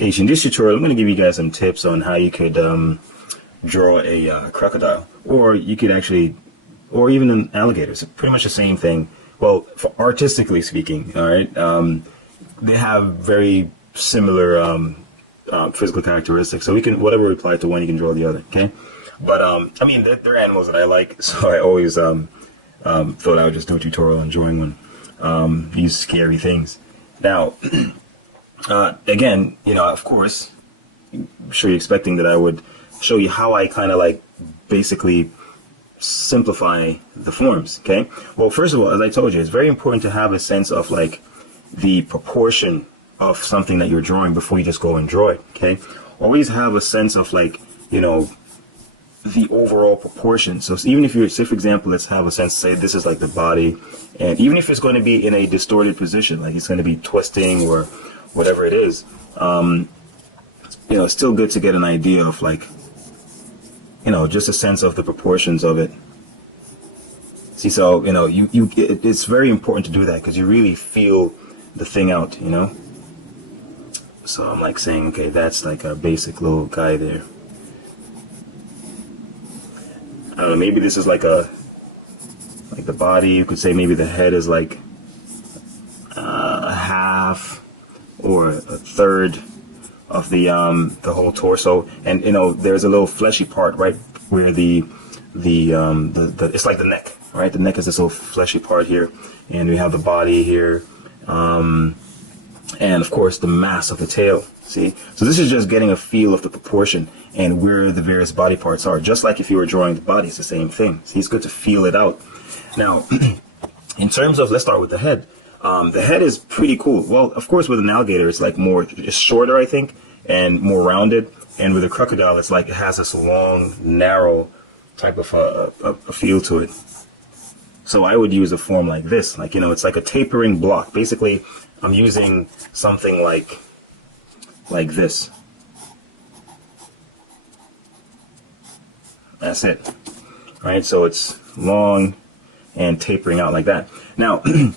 Okay, so in this tutorial, I'm going to give you guys some tips on how you could draw a crocodile, or you could actually, or even an alligator. It's pretty much the same thing. Well, for artistically speaking, all right, they have very similar physical characteristics. So we can, whatever we apply to one, you can draw the other. Okay, but I mean, they're animals that I like, so I always thought I would just do a tutorial on drawing one. These scary things. Now. Again, you know, of course, I'm sure you're expecting that I would show you how I kind of like basically simplify the forms, okay? Well, first of all, as I told you, it's very important to have a sense of like the proportion of something that you're drawing before you just go and draw it, okay? Always have a sense of like, you know, the overall proportion. So even if you're, say for example, let's have a sense, say this is like the body, and even if it's going to be in a distorted position, like it's going to be twisting or whatever it is, you know, it's still good to get an idea of like, you know, just a sense of the proportions of it. See, so, you know, it's very important to do that because you really feel the thing out, you know. So I'm like saying, okay, that's like a basic little guy there. I don't know, maybe this is like the body. You could say maybe the head is like a half or a third of the whole torso, and you know there's a little fleshy part right where the it's like the neck, right? The neck is this little fleshy part here, and we have the body here, and of course the mass of the tail. See, so this is just getting a feel of the proportion and where the various body parts are. Just like if you were drawing the body, it's the same thing. See, it's good to feel it out. Now, in terms of, let's start with the head. The head is pretty cool. Well, of course, with an alligator, it's like it's shorter, I think, and more rounded. And with a crocodile, it's like it has this long, narrow type of a feel to it. So I would use a form like this. Like, you know, it's like a tapering block. Basically, I'm using something like this. That's it. Right? So it's long and tapering out like that. Now, you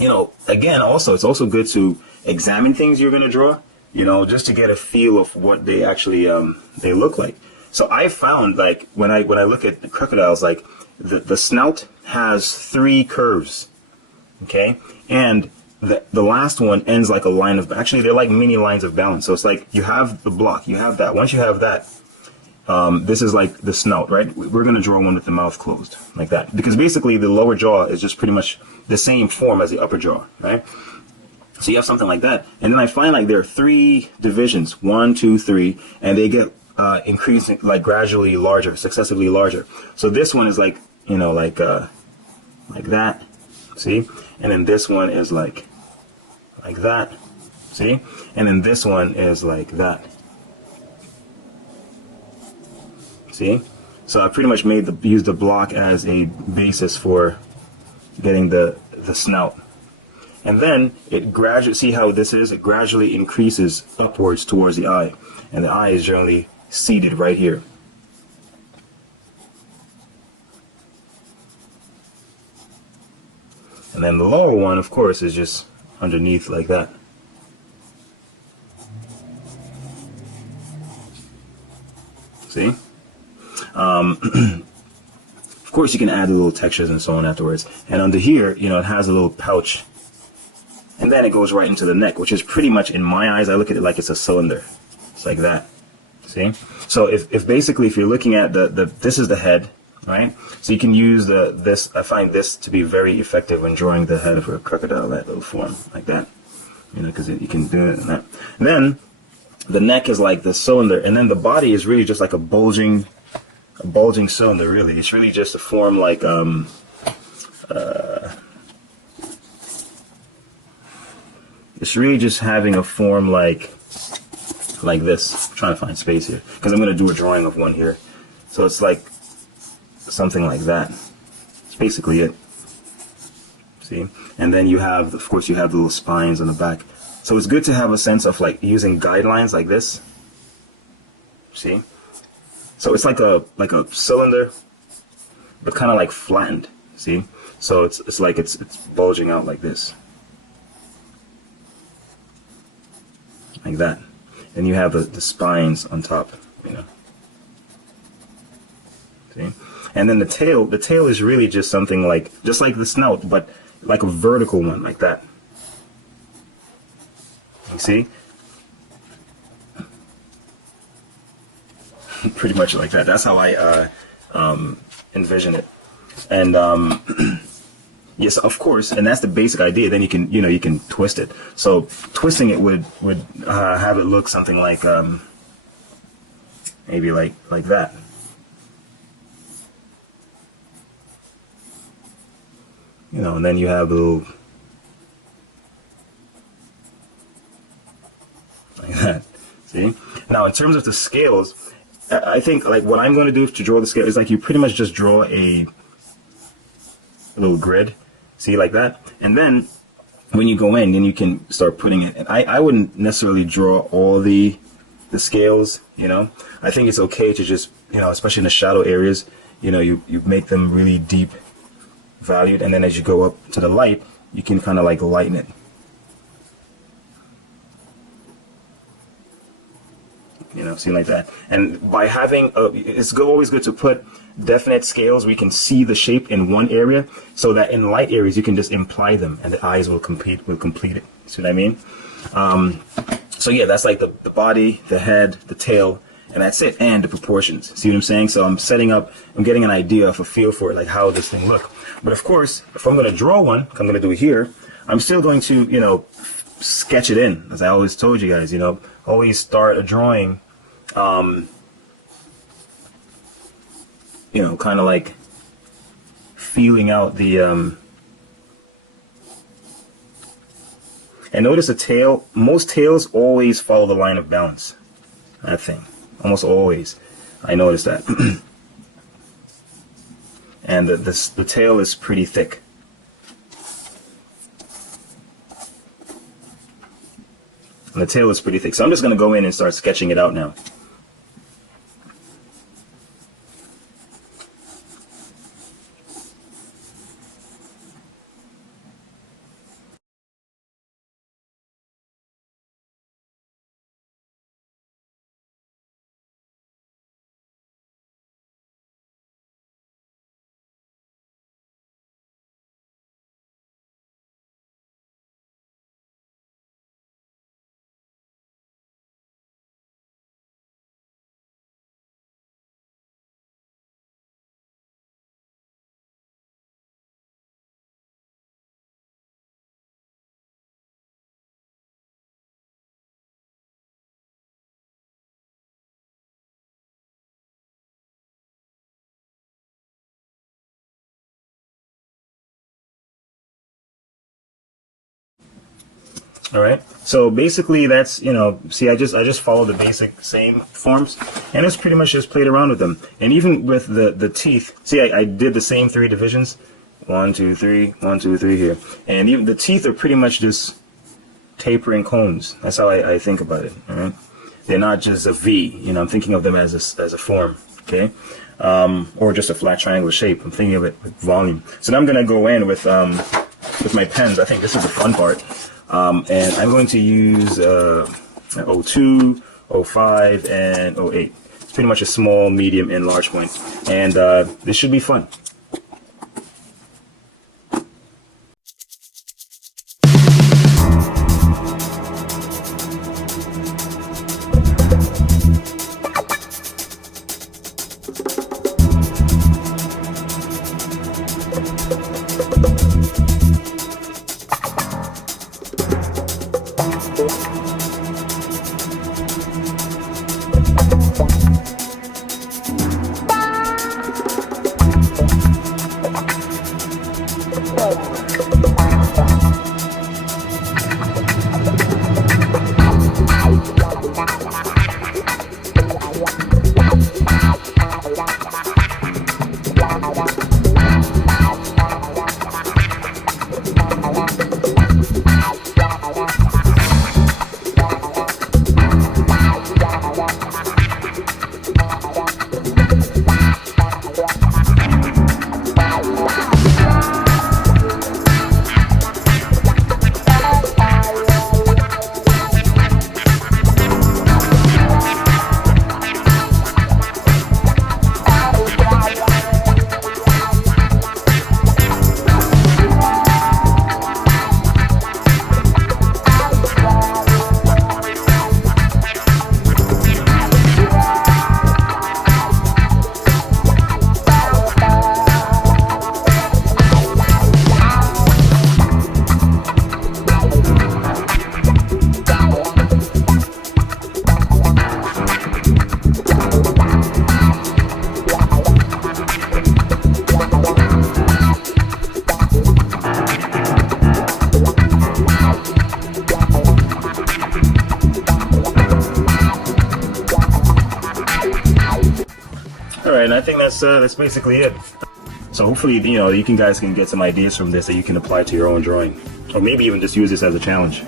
know, again, also, it's also good to examine things you're going to draw, you know, just to get a feel of what they actually, they look like. So I found, like, when I look at the crocodiles, like, the snout has 3 curves, okay? And the last one ends like a line of, actually, they're like mini lines of balance. So it's like, you have the block, you have that. Once you have that, this is like the snout, right? We're going to draw one with the mouth closed, like that. Because basically the lower jaw is just pretty much the same form as the upper jaw, right? So you have something like that. And then I find like there are 3 divisions, 1, 2, 3, and they get increasing, like gradually larger, successively larger. So this one is like, you know, like that, see? And then this one is like that, see? And then this one is like that. See? So I pretty much used the block as a basis for getting the snout. And then it gradually, see how this is? It gradually increases upwards towards the eye. And the eye is generally seated right here. And then the lower one, of course, is just underneath like that. See? Of course, you can add the little textures and so on afterwards. And under here, you know, it has a little pouch. And then it goes right into the neck, which is pretty much, in my eyes, I look at it like it's a cylinder. It's like that. See? So if basically, if you're looking at this is the head, right? So you can use this. I find this to be very effective when drawing the head of a crocodile, that little form, like that. You know, because you can do it in that. And then the neck is like the cylinder, and then the body is really just like a bulging cylinder, really. It's really just a form like it's really just having a form like this. I'm trying to find space here because I'm going to do a drawing of one here. So it's like something like that. It's basically it. See? And then you have, of course, you have the little spines on the back. So it's good to have a sense of like using guidelines like this. See? So it's like a cylinder, but kind of like flattened. See? So it's like it's bulging out like this. Like that. Then you have the spines on top, you know. See? And then the tail is really just something like, just like the snout, but like a vertical one, like that. You see? Pretty much like that. That's how I envision it. And yes, of course, and that's the basic idea. Then you can, you know, you can twist it. So twisting it would have it look something like maybe like that. You know, and then you have a little like that. See? Now, in terms of the scales, I think like what I'm going to do to draw the scale is like you pretty much just draw a little grid, see, like that, and then when you go in, then you can start putting it. And I wouldn't necessarily draw all the scales, you know. I think it's okay to just, you know, especially in the shadow areas, you know, you make them really deep valued, and then as you go up to the light, you can kind of like lighten it. You know, see, like that. And by having it's always good to put definite scales where you can see the shape in one area, so that in light areas you can just imply them, and the eyes will complete it. See what I mean? So yeah, that's like the body, the head, the tail, and that's it, and the proportions. See what I'm saying? So I'm setting up, I'm getting an idea of a feel for it, like how this thing look. But of course, if I'm going to draw one, I'm going to do it here, I'm still going to, you know, sketch it in, as I always told you guys, you know, always start a drawing, you know, kind of like feeling out the, and notice the tail, most tails always follow the line of balance, that thing, almost always, I noticed that. And the tail is pretty thick. And the tail is pretty thick. So I'm just going to go in and start sketching it out now. All right, so basically that's, you know, see, I just follow the basic same forms, and it's pretty much just played around with them. And even with the teeth, see, I did the same 3 divisions, 1 2 3, 1 2 3 here, and even the teeth are pretty much just tapering cones. That's how I think about it. All right, they're not just a V, you know, I'm thinking of them as a form, okay, or just a flat triangular shape. I'm thinking of it with volume. So now I'm gonna go in with my pens. I think this is the fun part. And I'm going to use 02, 05, and 08. It's pretty much a small, medium, and large point. And this should be fun. and I think that's basically it. So hopefully, you guys can get some ideas from this that you can apply to your own drawing, or maybe even just use this as a challenge.